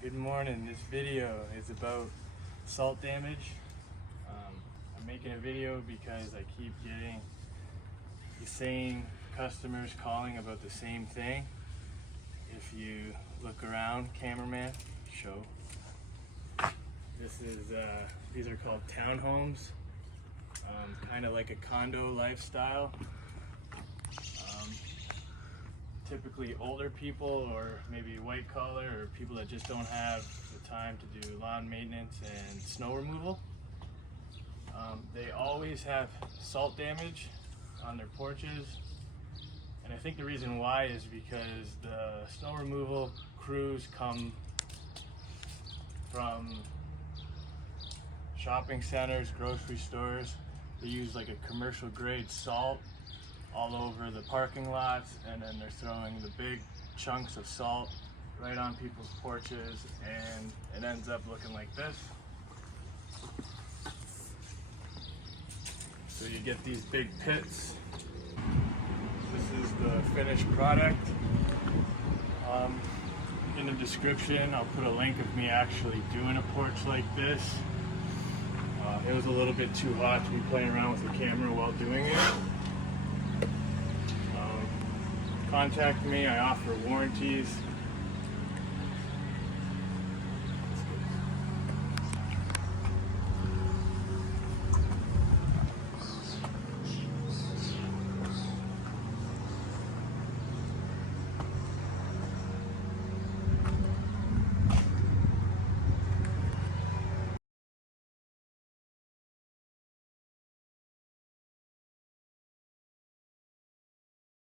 Good morning. This video is about salt damage. I'm making a video because I keep getting the same customers calling about the same thing. If you look around, cameraman, show. These are called townhomes, kind of like a condo lifestyle. Typically older people, or maybe white collar, or people that just don't have the time to do lawn maintenance and snow removal. They always have salt damage on their porches, and I think the reason why is because the snow removal crews come from shopping centers, grocery stores. They use like a commercial grade salt all over the parking lots, and then they're throwing the big chunks of salt right on people's porches, and it ends up looking like this. So you get these big pits. This is the finished product. In the description I'll put a link of me actually doing a porch like this. It was a little bit too hot to be playing around with the camera while doing it. Contact me. I offer warranties.